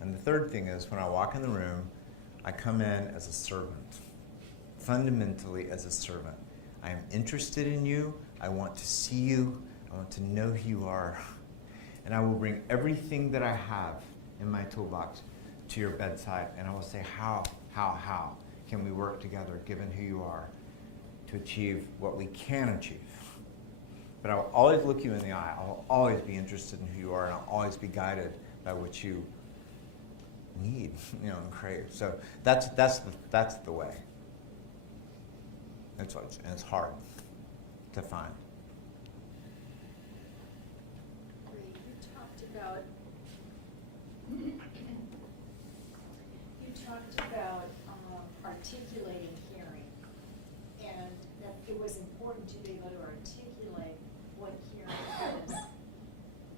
And the third thing is, when I walk in the room, I come in as a servant, fundamentally as a servant. I am interested in you, I want to see you, I want to know who you are, and I will bring everything that I have in my toolbox to your bedside, and I will say, how can we work together, given who you are, to achieve what we can achieve. But I will always look you in the eye. I will always be interested in who you are, and I'll always be guided by what you need, and crave. So that's the way. And it's hard to find. You talked about articulating hearing, and that it was important to be able to articulate what hearing is.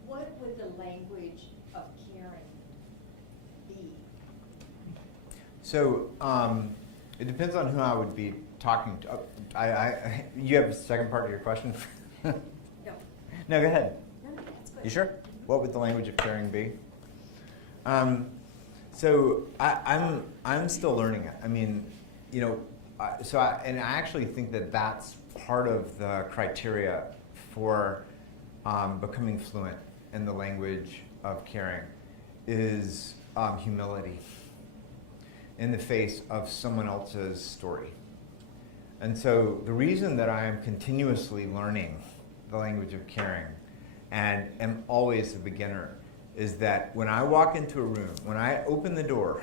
What would the language of hearing be? So it depends on who I would be talking to. You have a second part of your question? No. No, go ahead. No, that's good. You sure? What would the language of caring be? So I'm still learning it. I mean, I actually think that that's part of the criteria for becoming fluent in the language of caring is humility in the face of someone else's story. And so the reason that I am continuously learning the language of caring and am always a beginner is that when I walk into a room, when I open the door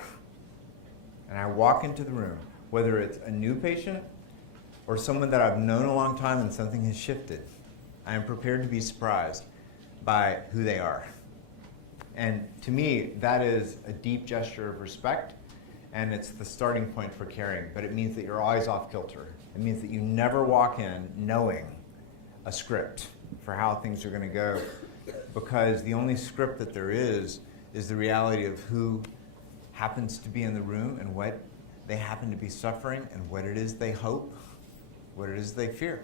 and I walk into the room, whether it's a new patient or someone that I've known a long time and something has shifted, I am prepared to be surprised by who they are. And to me, that is a deep gesture of respect, and it's the starting point for caring, but it means that you're always off kilter. It means that you never walk in knowing a script for how things are going to go, because the only script that there is the reality of who happens to be in the room and what they happen to be suffering and what it is they hope, what it is they fear,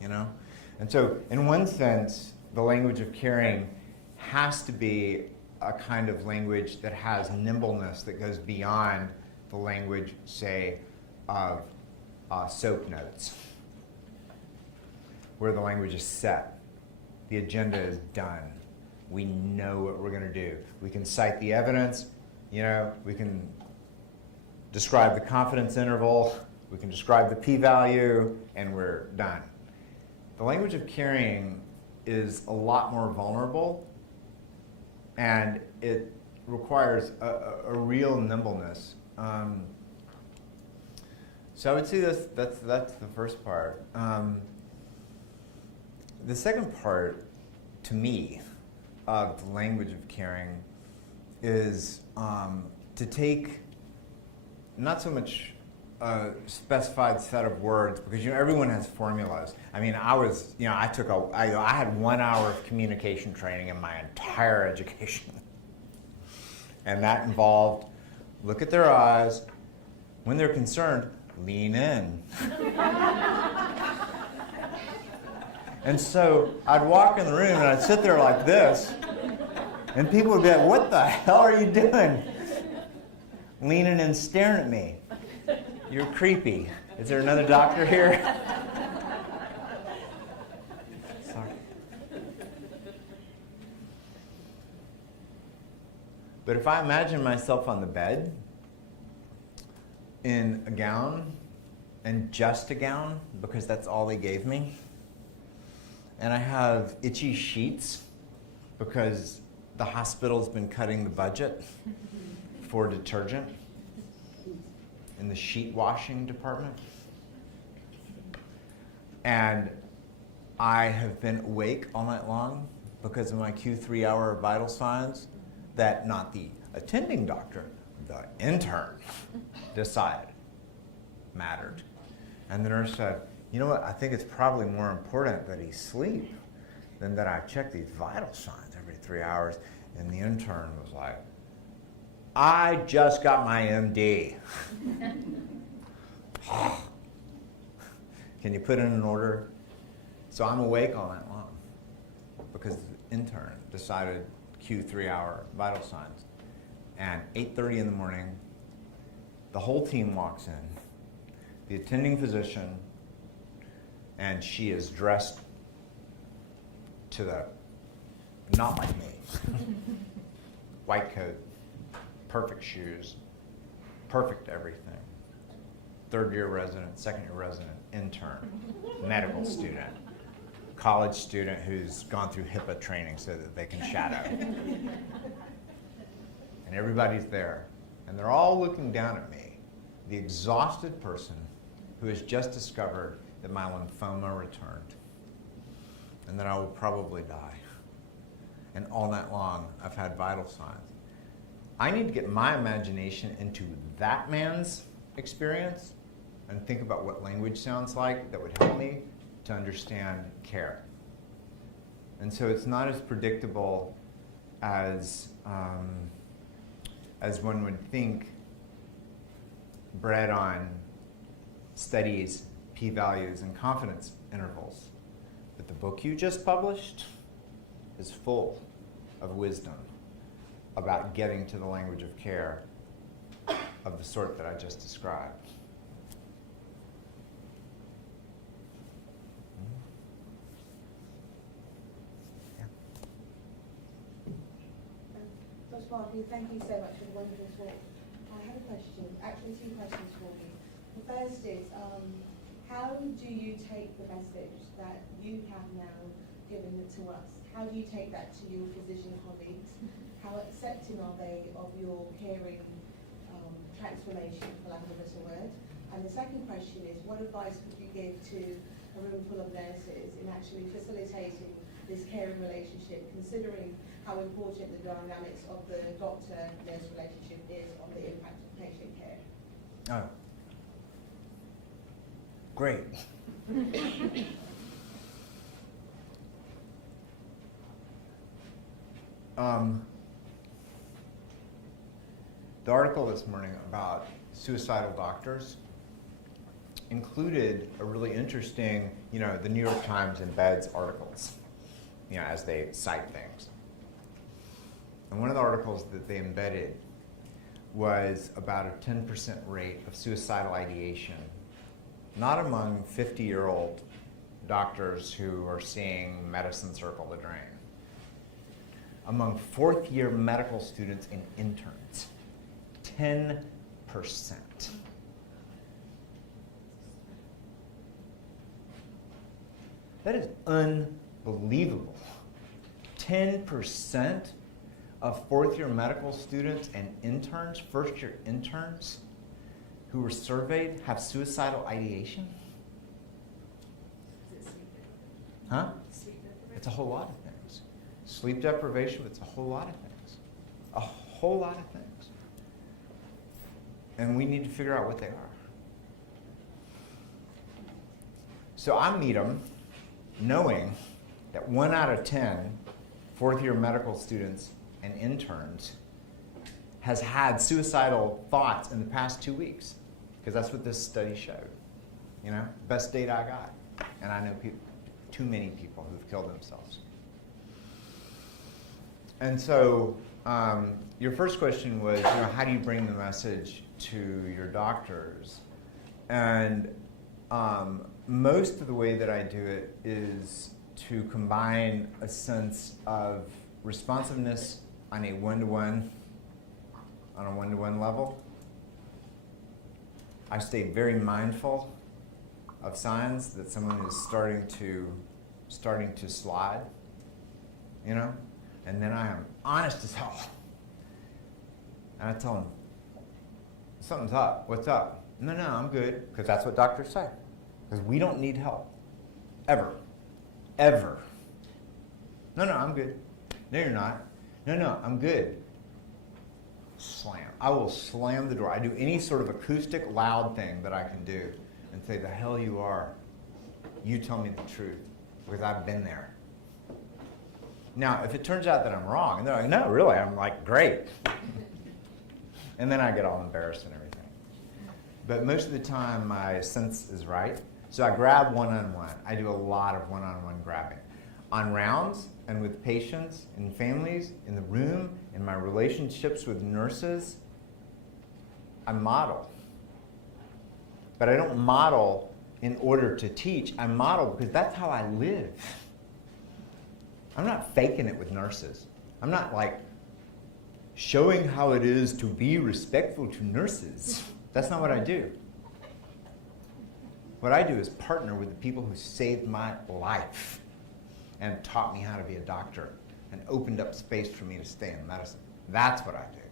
And so in one sense, the language of caring has to be a kind of language that has nimbleness that goes beyond the language, say, of soap notes, where the language is set. The agenda is done. We know what we're going to do. We can cite the evidence, we can describe the confidence interval, we can describe the p-value, and we're done. The language of caring is a lot more vulnerable, and it requires a real nimbleness. So I would say that's the first part. The second part, to me, of the language of caring is to take not so much a specified set of words, because everyone has formulas. I mean, I had 1 hour of communication training in my entire education, and that involved look at their eyes. When they're concerned, lean in. And so I'd walk in the room and I'd sit there like this, and people would be like, "What the hell are you doing?" Leaning and staring at me. You're creepy. Is there another doctor here? Sorry. But if I imagine myself on the bed in a gown, and just a gown, because that's all they gave me, and I have itchy sheets because the hospital's been cutting the budget for detergent in the sheet washing department, and I have been awake all night long because of my Q3 hour vital signs that not the attending doctor, the intern, decided mattered. And the nurse said, you know what, I think it's probably more important that he sleep than that I check these vital signs every 3 hours. And the intern was like, I just got my MD. Can you put in an order? So I'm awake all night long because the intern decided Q3 hour vital signs. And 8:30 in the morning, the whole team walks in, the attending physician, and she is dressed to the, not like me. White coat, perfect shoes, perfect everything. Third year resident, second year resident, intern, medical student, college student who's gone through HIPAA training so that they can shadow. And everybody's there. And they're all looking down at me, the exhausted person who has just discovered that my lymphoma returned and that I will probably die. And all night long, I've had vital signs. I need to get my imagination into that man's experience and think about what language sounds like that would help me to understand care. And so it's not as predictable as one would think, bred on studies, p-values, and confidence intervals. But the book you just published is full of wisdom about getting to the language of care of the sort that I just described. Dr. Barfield, thank you so much for the wonderful talk. I have a question, actually two questions for you. The first is, how do you take the message that you have now given it to us? How do you take that to your physician colleagues? How accepting are they of your caring transformation, for lack of a better word? And the second question is, what advice would you give to a room full of nurses in actually facilitating this caring relationship, considering how important the dynamics of the doctor-nurse relationship is on the impact of patient care? Oh. Great. The article this morning about suicidal doctors included a really interesting, the New York Times embeds articles, as they cite things. And one of the articles that they embedded was about a 10% rate of suicidal ideation, not among 50-year-old doctors who are seeing medicine circle the drain, among fourth-year medical students and interns. 10%. That is unbelievable. 10% of fourth-year medical students and interns, first-year interns, who were surveyed have suicidal ideation? Huh? It's a whole lot of things. Sleep deprivation, it's a whole lot of things. A whole lot of things. And we need to figure out what they are. So I meet them knowing that 1 out of 10 fourth-year medical students and interns has had suicidal thoughts in the past 2 weeks, because that's what this study showed. Best data I got. And I know too many people who've killed themselves. And so your first question was, how do you bring the message to your doctors? And most of the way that I do it is to combine a sense of responsiveness on a one-to-one on a one-to-one level. I stay very mindful of signs that someone is starting to slide, you know? And then I am honest as hell. And I tell them, something's up, what's up? No, I'm good, because that's what doctors say. Because we don't need help, ever, ever. No, I'm good. No, you're not. No, I'm good. Slam. I will slam the door. I do any sort of acoustic loud thing that I can do and say, the hell you are. You tell me the truth, because I've been there. Now, if it turns out that I'm wrong, and they're like, no, really, I'm like, great. And then I get all embarrassed and everything. But most of the time, my sense is right. So I grab one-on-one. I do a lot of one-on-one grabbing. On rounds and with patients and families, in the room, in my relationships with nurses, I model. But I don't model in order to teach. I model because that's how I live. I'm not faking it with nurses. I'm not like showing how it is to be respectful to nurses. That's not what I do. What I do is partner with the people who saved my life and taught me how to be a doctor and opened up space for me to stay in medicine. That's what I do.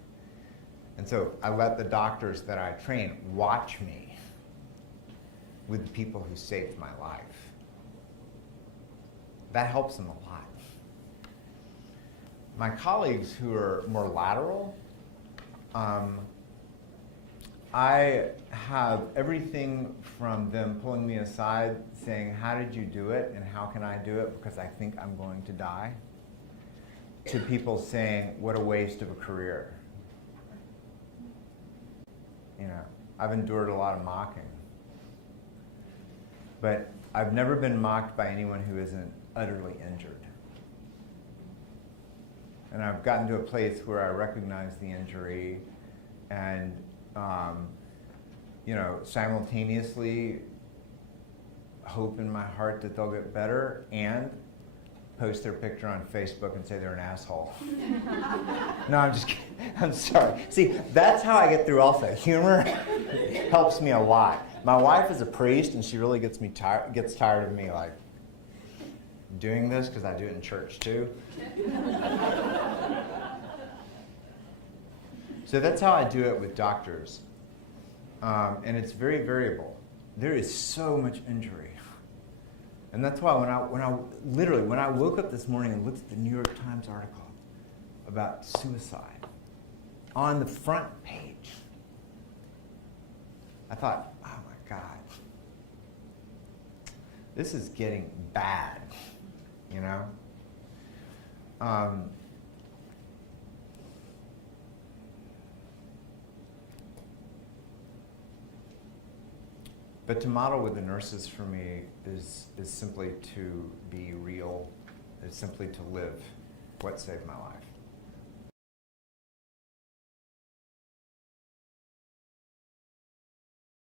And so I let the doctors that I train watch me with the people who saved my life. That helps them a lot. My colleagues who are more lateral, I have everything from them pulling me aside saying, how did you do it and how can I do it because I think I'm going to die, to people saying, what a waste of a career. You know, I've endured a lot of mocking. But I've never been mocked by anyone who isn't utterly injured. And I've gotten to a place where I recognize the injury and, you know, simultaneously hope in my heart that they'll get better and post their picture on Facebook and say they're an asshole. No, I'm just kidding. I'm sorry. See, that's how I get through also. Humor helps me a lot. My wife is a priest and she really gets tired of me like doing this because I do it in church too. So that's how I do it with doctors. And it's very variable. There is so much injury. And that's why when I woke up this morning and looked at the New York Times article about suicide on the front page, I thought, oh my God, this is getting bad, you know? But to model with the nurses for me is simply to be real. It's simply to live what saved my life.